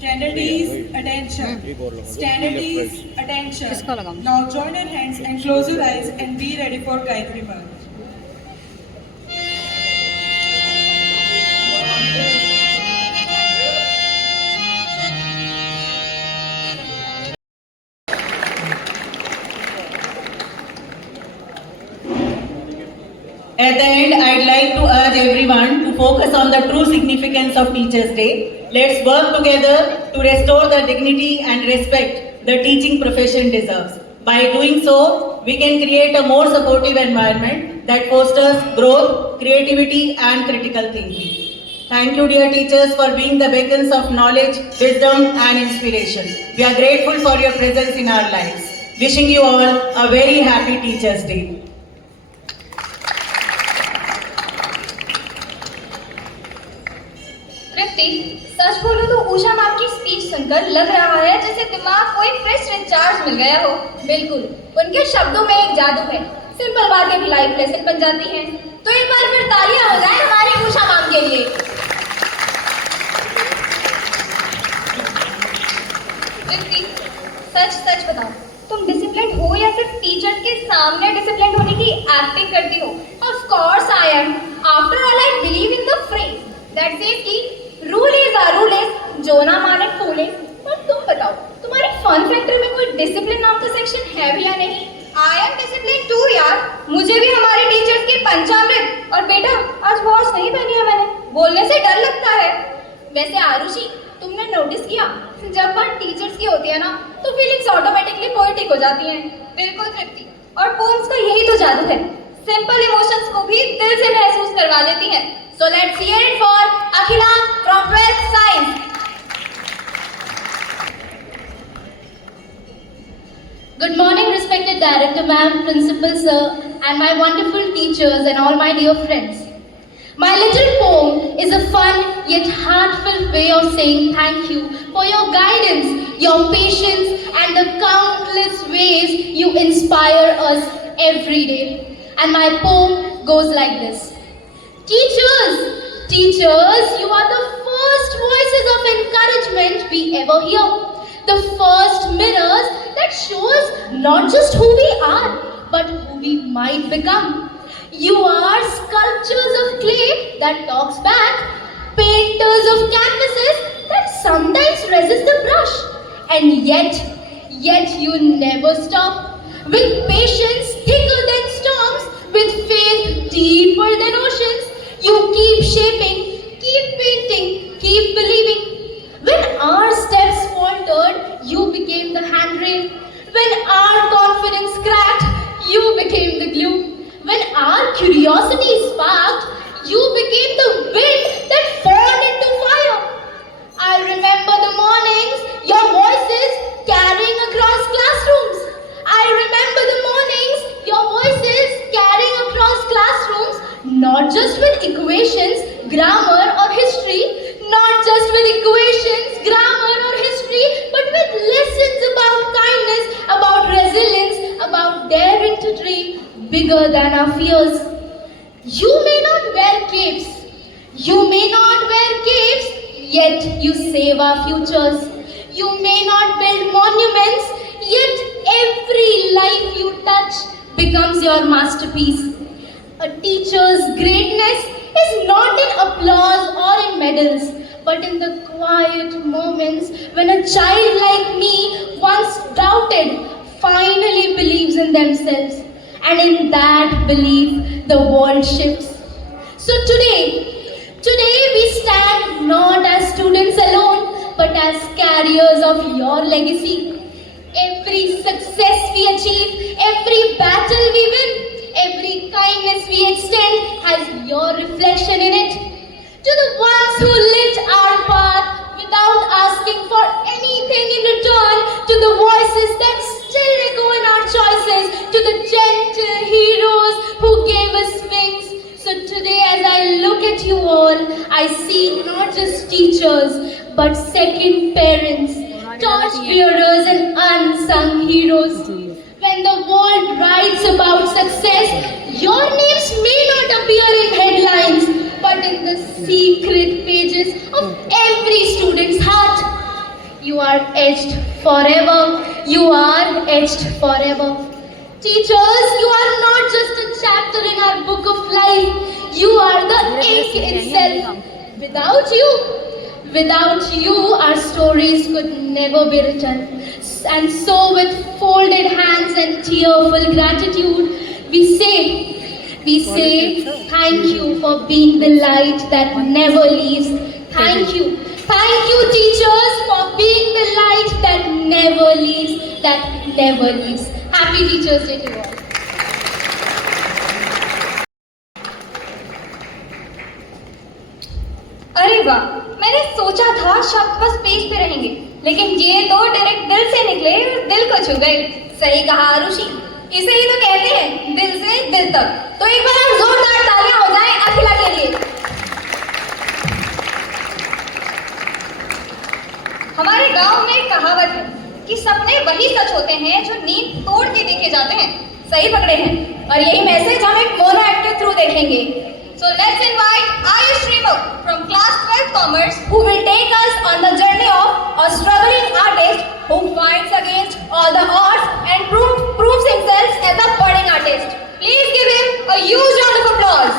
Standard is attention. Standard is attention. Now join your hands and close your eyes and be ready for Gayatri Mantra. At the end, I'd like to urge everyone to focus on the true significance of Teachers' Day. Let's work together to restore the dignity and respect the teaching profession deserves. By doing so, we can create a more supportive environment that fosters growth, creativity, and critical thinking. Thank you, dear teachers, for being the beacons of knowledge, wisdom, and inspiration. We are grateful for your presence in our lives. Wishing you all a very happy Teachers' Day. सच बोलो तो उषा मैम की स्पीच सुनकर लग रहा है जैसे दिमाग को एक फ्रेश रिचार्ज मिल गया हो। बिल्कुल, उनके शब्दों में एक जादू है। सिंपल बातें भी लाइफ लेसन बन जाती हैं। तो एक बार फिर तालियां हो जाए हमारी उषा मैम के लिए। सच सच बताओ, तुम डिसिप्लिन हो या सिर्फ टीचर्स के सामने डिसिप्लिन होने की एक्टिंग करती हो? Of course I am. After all I believe in the phrase that says कि rule is a rule is, जो ना माने फूल इज। पर तुम बताओ, तुम्हारी फन फैक्ट्री में कोई डिसिप्लिन नाम का सेक्शन है भी या नहीं? आई एम डिसिप्लिन टू यार। मुझे भी हमारे टीचर्स की पंचामृत और बेटा आज वॉच नहीं पहनी है मैंने, बोलने से डर लगता है। वैसे आरुषि, तुमने नोटिस किया जब बात टीचर्स की होती है ना तो फीलिंग्स ऑटोमेटिकली पोएटिक हो जाती हैं। बिल्कुल तृप्ति, और पोम्स का यही तो जादू है, सिंपल इमोशंस को भी दिल से महसूस करवा देती हैं। So let's hear it for Akhila from 12th Science. Good morning, respected Director Ma'am, Principal Sir, and my wonderful teachers and all my dear friends. My little poem is a fun yet heartfelt way of saying thank you for your guidance, your patience, and the countless ways you inspire us every day. And my poem goes like this. Teachers, teachers, you are the first voices of encouragement we ever hear. The first mirrors that show us not just who we are, but who we might become. You are sculptures of clay that talks back, painters of canvases that sometimes resist the brush. And yet you never stop. With patience thicker than storms, with faith deeper than oceans, you keep shaping, keep painting, keep believing. When our steps faltered, you became the handrail. When our confidence cracked, you became the glue. When our curiosity sparked, you became the wind that formed into fire. I remember the mornings, your voices carrying across classrooms. I remember the mornings, your voices carrying across classrooms, not just with equations, grammar or history, not just with equations, grammar or history, but with lessons about kindness, about resilience, about daring to dream bigger than our fears. You may not wear capes, yet you save our futures. You may not build monuments, yet every life you touch becomes your masterpiece. A teacher's greatness is not in applause or in medals, but in the quiet moments when a child like me, once doubted, finally believes in themselves. And in that belief, the world shifts. So today we stand not as students alone, but as carriers of your legacy. Every success we achieve, every battle we win, every kindness we extend has your reflection in it. To the ones who lit our path without asking for anything in return, to the voices that still echo in our choices, to the gentle heroes who gave us wings. So today as I look at you all, I see not just teachers, but second parents, torch bearers and unsung heroes. When the world writes about success, your names may not appear in headlines, but in the secret pages of every student's heart. You are etched forever. You are etched forever. Teachers, you are not just a chapter in our book of life. You are the ink itself. Without you, our stories could never be written. And so, with folded hands and tearful gratitude, we say thank you for being the light that never leaves. Thank you, teachers, for being the light that never leaves, Happy Teachers Day to all. अरे वाह, मैंने सोचा था शब्द बस पेज पे रहेंगे, लेकिन ये तो डायरेक्ट दिल से निकले और दिल को छू गए। सही कहा आरुषि, इसे ही तो कहते हैं दिल से दिल तक। तो एक बार आप जोरदार तालियां हो जाएं अखिला के लिए। हमारे गांव में एक कहावत है कि सपने वही सच होते हैं जो नींद तोड़ के देखे जाते हैं। सही पकड़े हैं, और यही मैसेज हम एक मोनो एक्ट के थ्रू देखेंगे। So let's invite Ayush Shrivak from class 12 commerce, who will take us on the journey of a struggling artist who fights against all the odds and proves himself as a budding artist. Please give him a huge round of applause.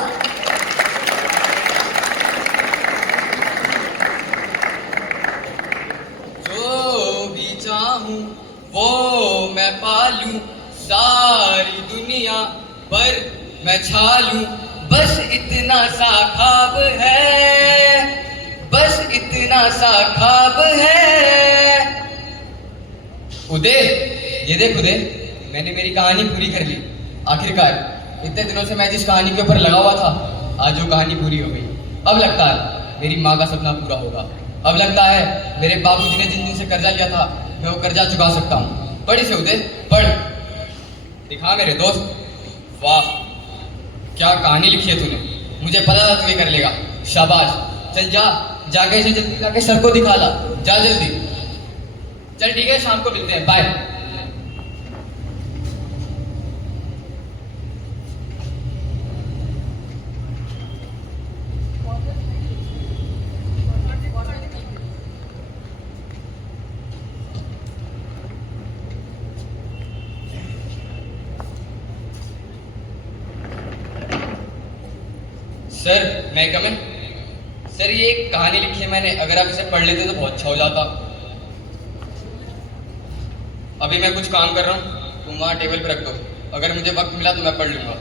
जो भी चाहूं वो मैं पालूं, सारी दुनिया पर मैं छालूं, बस इतना सा ख्वाब है, बस इतना सा ख्वाब है। उदय, ये देख उदय, मैंने मेरी कहानी पूरी कर ली आखिरकार। इतने दिनों से मैं जिस कहानी के ऊपर लगा हुआ था, आज वो कहानी पूरी हो गई। अब लगता है मेरी माँ का सपना पूरा होगा। अब लगता है मेरे बाबूजी ने जिन दिन से कर्जा लिया था, मैं वो कर्जा चुका सकता हूँ। पढ़ इसे उदय, पढ़, दिखा मेरे दोस्त। वाह, क्या कहानी लिखी है तूने, मुझे पता था तू ये कर लेगा। शाबाश, चल जाके इसे जल्दी जाके सर को दिखा ला, जा जल्दी। चल ठीक है, शाम को मिलते हैं, बाय। सर, मैं कमन। सर, ये एक कहानी लिखी है मैंने, अगर आप इसे पढ़ लेते तो बहुत अच्छा हो जाता। अभी मैं कुछ काम कर रहा हूँ, तुम वहाँ टेबल पे रख दो, अगर मुझे वक्त मिला तो मैं पढ़ लूंगा।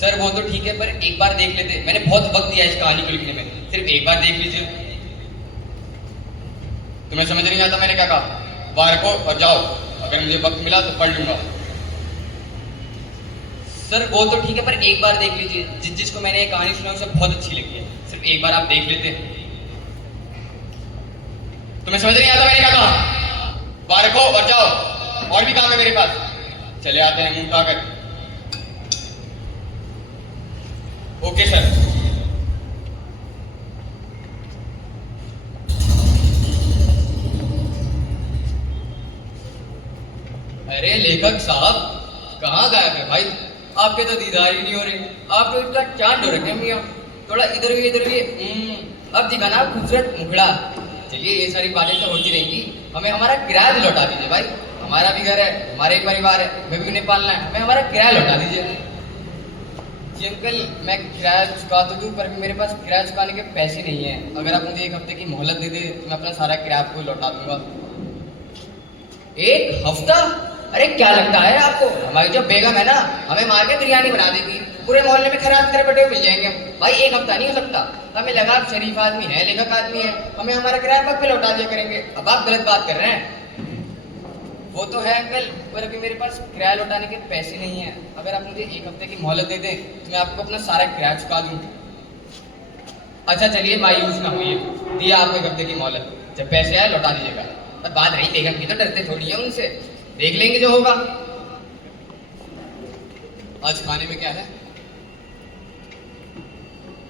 सर वो तो ठीक है, पर एक बार देख लेते। मैंने बहुत वक्त दिया इस कहानी को लिखने में, सिर्फ एक बार देख लीजिए। तुम्हें समझ नहीं आता मैंने क्या कहा? बाहर को और जाओ, अगर मुझे वक्त मिला तो पढ़ लूंगा। सर वो तो ठीक है, पर एक बार देख लीजिए। जिसको मैंने ये कहानी सुना उसे बहुत अच्छी लगी है, सिर्फ एक बार आप देख लेते। तुम्हें समझ नहीं आता मैंने क्या कहा? बाहर को और जाओ, और भी काम है मेरे पास। चले आते हैं मुंह उठाकर। Okay sir. अरे लेखक साहब, कहाँ गायब है भाई? आपके तो दीदार ही नहीं हो रहे। आप तो इतना चांद हो रखे मियाँ, थोड़ा इधर भी इधर भी। अब दिखाना खूबसूरत मुखड़ा। चलिए, ये सारी बातें तो होती रहेंगी, हमें हमारा किराया भी लौटा दीजिए भाई। हमारा भी घर है, हमारे एक परिवार है, हमें भी उन्हें पालना है, हमें हमारा किराया लौटा दीजिए। जी अंकल, मैं किराया चुका तो दूँ, पर मेरे पास किराया चुकाने के पैसे नहीं है। अगर आप मुझे एक हफ्ते की मोहलत दे दे तो मैं अपना सारा किराया आपको लौटा दूंगा। एक हफ्ता? अरे क्या लगता है आपको, हमारी जो बेगम है ना, हमें मार के बिरयानी बना देगी। पूरे मोहल्ले में खराब तेरे बटे मिल जाएंगे भाई। एक हफ्ता नहीं हो सकता। हमें लगा आप शरीफ आदमी है, लेखक आदमी है, हमें हमारा किराया वक्त पे लौटा दिया करेंगे। अब आप गलत बात कर रहे हैं। वो तो है अंकल, पर अभी मेरे पास किराया लौटाने के पैसे नहीं है। अगर आप मुझे एक हफ्ते की मोहलत दे दें तो मैं आपको अपना सारा किराया चुका दूँ। अच्छा चलिए, मायूस ना होइए, दिया आपको एक हफ्ते की मोहलत, जब पैसे आए लौटा दीजिएगा। पर बात रही बेगम की, तो डरते थोड़ी है उनसे, देख लेंगे जो होगा। आज खाने में क्या है?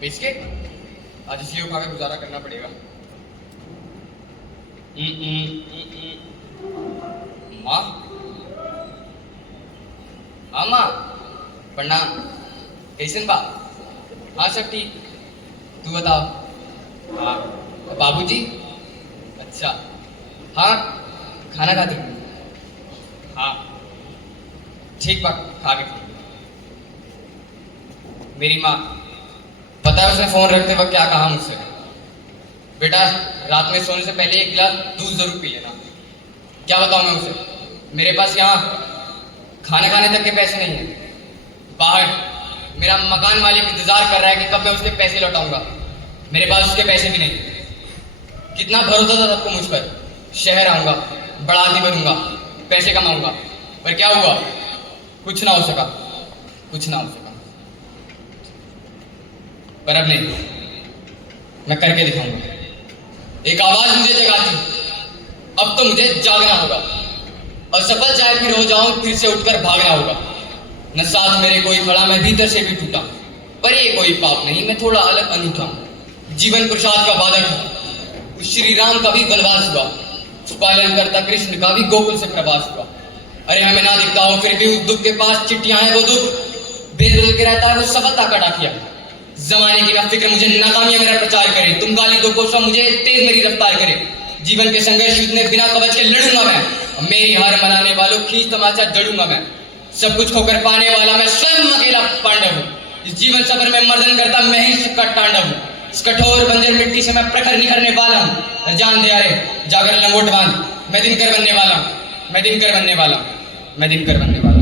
बिस्किट? आज इसलिए खा के गुजारा करना पड़ेगा। माँ, हाँ माँ, प्रणाम। कैसन बा? हाँ सब ठीक, तू बताओ। हाँ बाबूजी? अच्छा, हाँ खाना खाते हो? हाँ ठीक बात, खा के खाऊंगा। मेरी माँ, पता है उसने फोन रखते वक्त क्या कहा मुझसे? बेटा रात में सोने से पहले 1 गिलास दूध जरूर पी लेना। क्या बताऊं मैं उसे? मेरे पास यहाँ खाना खाने तक के पैसे नहीं है। बाहर मेरा मकान मालिक इंतजार कर रहा है कि कब मैं उसके पैसे लौटाऊंगा। मेरे पास उसके पैसे भी नहीं। कितना भरोसा था सबको मुझ पर। शहर आऊंगा, बड़ा आदमी बनूंगा, पैसे कमाऊंगा, पर क्या हुआ? कुछ ना हो सका, कुछ ना हो सका। पर अब नहीं, मैं करके दिखाऊंगा। एक आवाज मुझे जगाती, अब तो मुझे जागना होगा। असफल चाहे फिर हो जाऊं, फिर से उठकर भागना होगा। न साथ मेरे कोई खड़ा, मैं भीतर से भी टूटा, पर ये कोई पाप नहीं, मैं थोड़ा अलग अनूठा हूं। जीवन प्रसाद का बादल था, उस श्री राम का भी वनवास हुआ, उस पालन करता कृष्ण का भी गोकुल से प्रवास हुआ। अरे हमें ना दिखता हो फिर भी उस दुख के पास चिट्ठियां हैं, वो दुख बेबदल के रहता है, वो सफलता का डाकिया। जमाने की ना फिक्र मुझे नाकामियां मेरा प्रचार करे, तुम गाली दो कोसा मुझे तेज मेरी रफ्तार करे। जीवन के संघर्ष युद्ध में बिना कवच के लड़ूंगा मैं, और मेरी हार मनाने वालों खींच तमाचा जड़ूंगा मैं। सब कुछ खोकर पाने वाला मैं स्वयं अकेला पांडव हूँ। इस जीवन सफर में मर्दन करता मैं ही सबका तांडव हूँ। इस कठोर बंजर मिट्टी से मैं प्रखर निखरने वाला हूँ। जान दे यारे जागर लंगोट बांध, मैं दिनकर बनने वाला हूँ, मैं दिनकर बनने वाला हूँ, मैं दिनकर बनने वाला हूँ।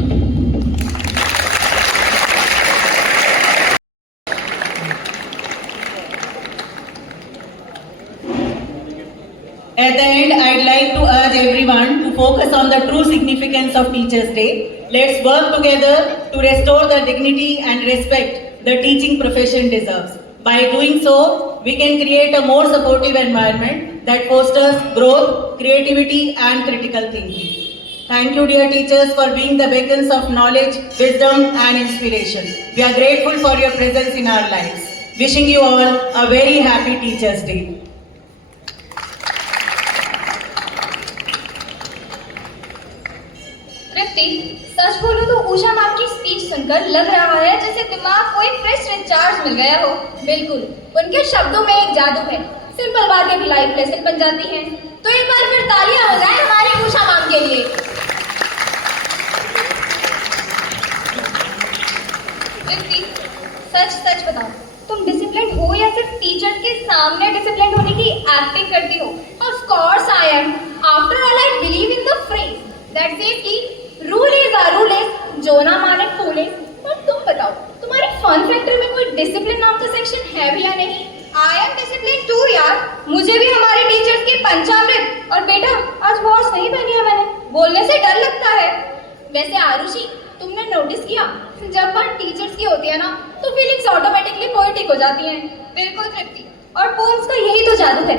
At the end, I'd like to urge everyone to focus on the true significance of Teachers' Day. Let's work together to restore the dignity and respect the teaching profession deserves. By doing so, we can create a more supportive environment that fosters growth, creativity, and critical thinking. Thank you, dear teachers, for being the beacons of knowledge, wisdom, and inspiration. We are grateful for your presence in our lives. Wishing you all a very happy Teachers' Day. तृप्ति, सच बोलो तो उषा मैम की स्पीच सुनकर लग रहा है जैसे दिमाग को एक फ्रेश रिचार्ज मिल गया हो। बिल्कुल, उनके शब्दों में एक जादू है। सिंपल बातें भी लाइफ लेसन बन जाती हैं। तो एक बार फिर तालियां हो जाए हमारी उषा मैम के लिए। तृप्ति, सच सच बताओ, तुम डिसिप्लिन हो या सिर्फ टीचर के सामने डिसिप्लिन होने की एक्टिंग करती हो? Of course I am. After all I believe in the phrase that says कि rule is are rule is, जो ना माने फूल इज। पर तुम बताओ, तुम्हारी फन फैक्ट्री में कोई डिसिप्लिन नाम का सेक्शन है भी या नहीं? आई एम डिसिप्लिन टू यार, मुझे भी हमारे टीचर्स की पंचामृत। और बेटा आज वॉच नहीं पहनी है मैंने, बोलने से डर लगता है। वैसे आरुषि, तुमने नोटिस किया जब बात टीचर्स की होती है ना तो फीलिंग्स ऑटोमेटिकली पोएटिक हो जाती हैं। बिल्कुल तृप्ति, और पोम्स का यही तो जादू है,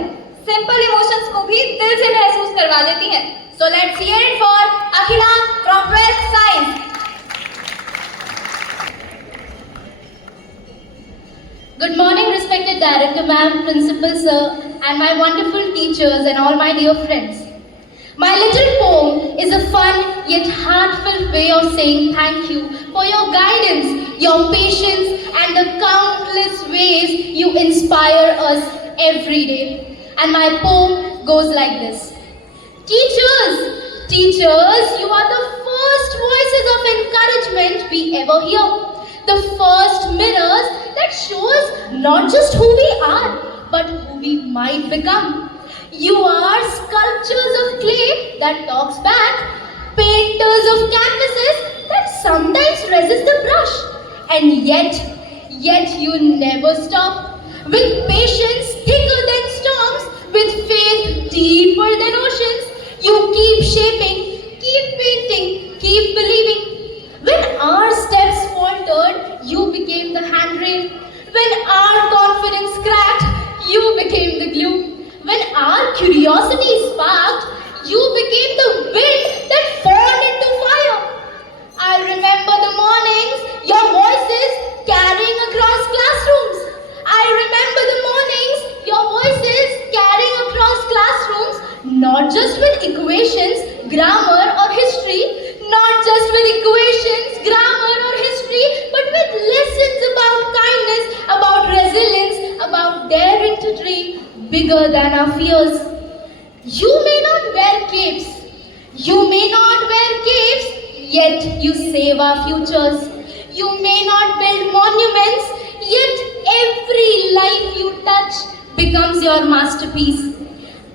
सिंपल इमोशंस को भी दिल से महसूस करवा देती हैं। So let's hear it for Akhila from 12th Science. Good morning, respected Director Ma'am, Principal Sir, and my wonderful teachers and all my dear friends. My little poem is a fun yet heartfelt way of saying thank you for your guidance, your patience, and the countless ways you inspire us every day. And my poem goes like this. Teachers, teachers, you are the first voices of encouragement we ever hear. The first mirrors that show us not just who we are, but who we might become. You are sculptures of clay that talks back, painters of canvases that sometimes resist the brush. And yet you never stop. With patience thicker than storms, with faith deeper than oceans, you keep shaping, keep painting, keep believing. When our steps faltered, you became the handrail. When our confidence cracked, you became the glue. When our curiosity sparked, you became the wind that formed into fire. I remember the mornings, your voices carrying across classrooms. I remember the mornings, your voices carrying across classrooms, not just with equations, grammar or history, not just with equations, grammar or history, but with lessons about kindness, about resilience, about daring to dream bigger than our fears. You may not wear capes. You may not wear capes, yet you save our futures. You may not build monuments, yet every life you touch becomes your masterpiece.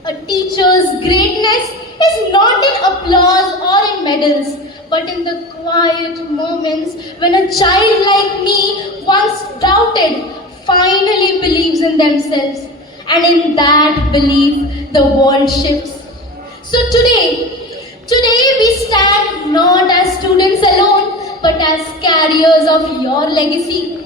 A teacher's greatness is not in applause or in medals, but in the quiet moments when a child like me, once doubted, finally believes in themselves. And in that belief, the world shifts. So today we stand not as students alone, but as carriers of your legacy.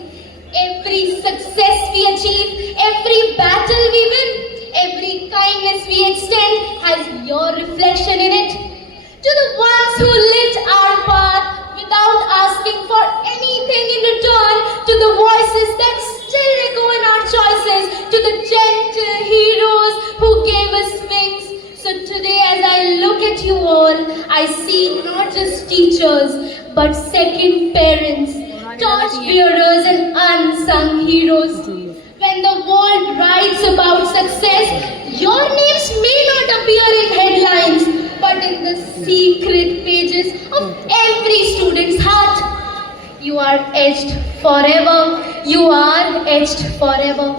Every success we achieve, every battle we win, every kindness we extend has your reflection in it. To the ones who lit our path without asking for anything in return, to the voices that still echo in our choices, to the gentle heroes who gave us wings. So today as I look at you all, I see not just teachers, but second parents, torch bearers and unsung heroes. When the world writes about success, your names may not appear in headlines, but in the secret pages of every student's heart. You are etched forever. You are etched forever.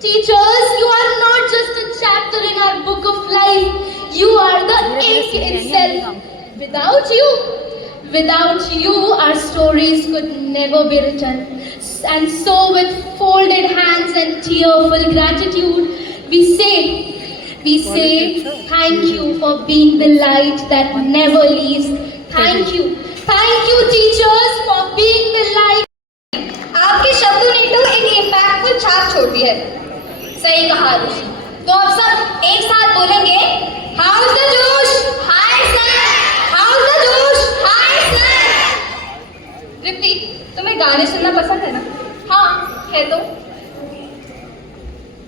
Teachers, you are not just a chapter in our book of life. You are the ink itself. Without you, our stories could never be written. And so with folded hands and tearful gratitude, we say thank you for being the light that never leaves. Thank you teachers for being the light. आपके शब्दों ने तो एक इम्पैक्टफुल छाप छोड़ी है। सही कहा ऋषि। तो अब सब एक साथ बोलेंगे, हाउस द जोश, हाय सर, हाउस द जोश, हाय सर। तृप्ति, तुम्हें गाने सुनना पसंद है ना? हाँ, है तो।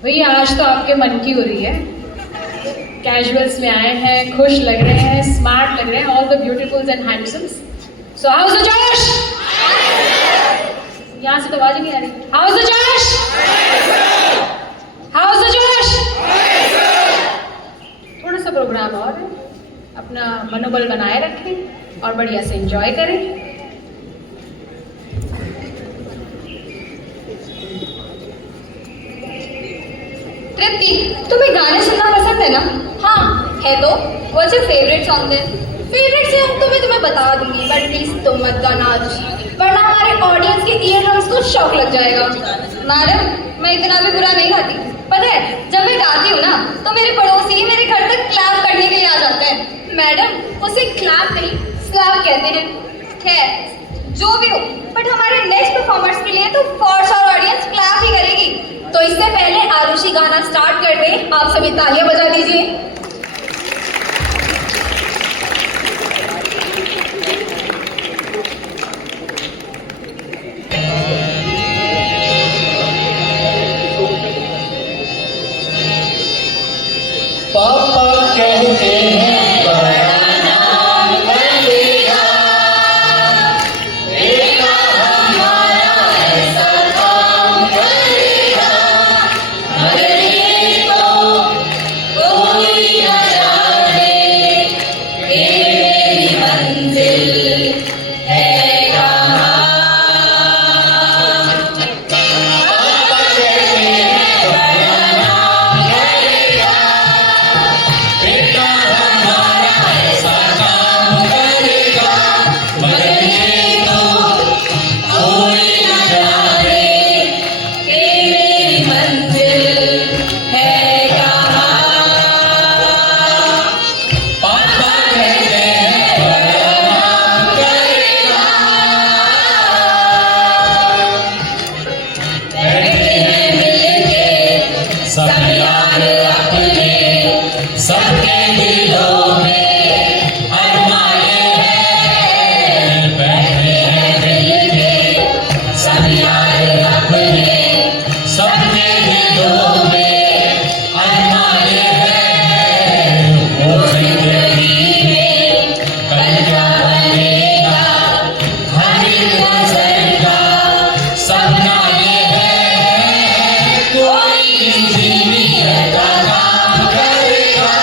भैया आज तो आपके मन की हो रही है। कैजुअल्स में आए हैं, खुश लग रहे हैं, स्मार्ट लग रहे हैं, all the beautifuls and handsomes. So how's the josh? यहाँ से तो आवाज नहीं आ रही। How's the josh? How's the josh? थोड़ा सा प्रोग्राम और है, अपना मनोबल बनाए रखें और बढ़िया से एंजॉय करें। तृप्ति, तुम्हें गाने सुनना पसंद है ना? हाँ, है तो। What's your favourite song then? Favourite song तो मैं तुम्हें बता दूंगी, बट प्लीज तुम मत गाना आज, वरना हमारे ऑडियंस के ईयर ड्रम्स को शॉक लग जाएगा। मैडम, मैं इतना भी बुरा नहीं गाती। पता है, जब मैं गाती हूँ ना, तो मेरे पड़ोसी मेरे घर तक क्लैप करने के लिए आ जाते हैं। मैडम, उसे क्लैप नहीं, स्लैप कहते हैं। खैर, जो भी हो, बट हमारे नेक्स्ट परफॉर्मर्स के लिए तो फॉर श्योर ऑडियंस क्लैप ही करेगी। तो इससे पहले आरुषि गाना स्टार्ट कर दे, आप सभी तालियां बजा दीजिए। पापा कहते हैं बड़ा नाम बनेगा, बेटा हमारा ऐसा काम करेगा, मगर ये तो कोई न जाने कि मेरी मंजिल है कहाँ। पापा कहते हैं बड़ा नाम करेगा, बेटा हमारा ऐसा काम करेगा, मगर ये तो कोई न जाने कि मेरी मंजिल है कहाँ। पापा कहते हैं बड़ा नाम करेगा, बैठे हैं मिलके सब यार अपने, सबके दिलों में अरमाए हैं। बैठे हैं मिलके सब यार अपने, सबके दिलों में अरमाए हैं। वो जिंदगी में कल क्या बनेगा, हर एक नजर का सपना ये है, कोई इंजीनियर का काम करेगा,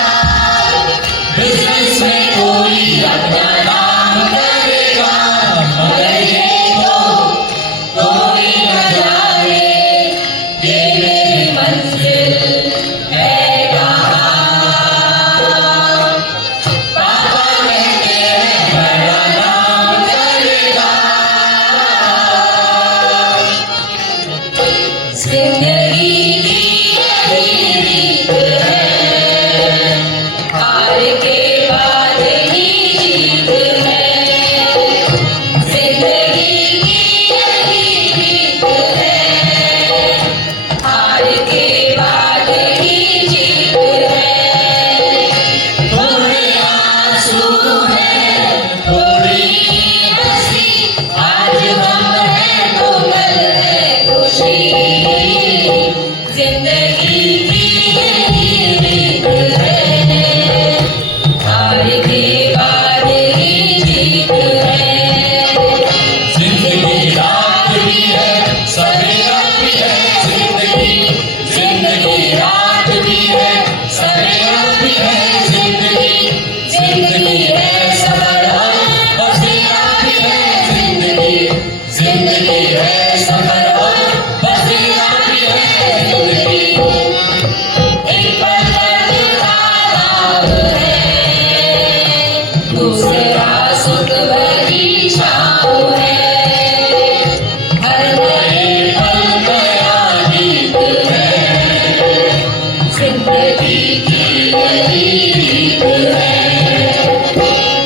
जिंदगी की यही रीत है,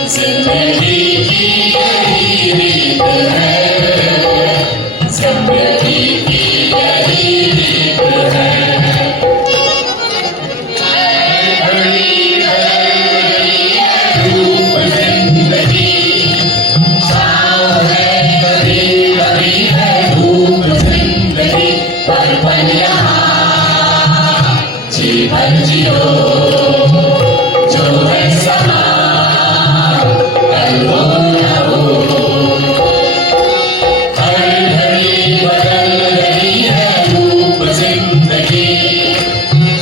जिंदगी की यही रीत है, जिंदगी की यही रीत है। घड़ी घड़ी है रूप जिंदगी, शाम है कभी कभी है धूप जिंदगी, पर पल यहाँ जी भर जियो, जो है समा कल हो न हो। हर घड़ी बदल रही है रूप जिंदगी,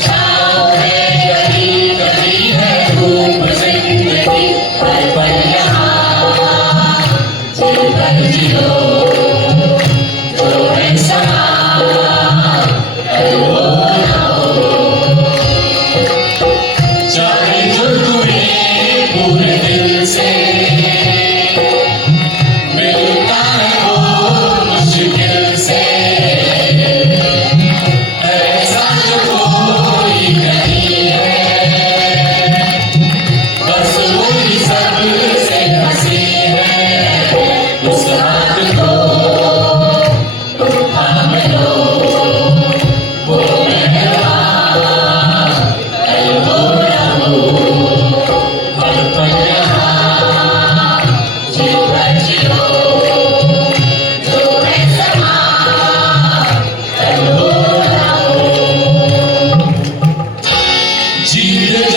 शाम है कभी कभी है धूप जिंदगी, हर पल यहाँ जी भर जियो, जो है समा कल हो न हो। चाहे जो तुम्हें पूरे दिल से मिलता है वो मुश्किल से, ऐसा जो कोई नहीं है, बस वही सबसे हंसी है। उस हाथ को तुम थाम लो, वो मेहरबान कल हो न हो। हर पल यहाँ जी भर जियो, जो है समा कल हो न हो। जीत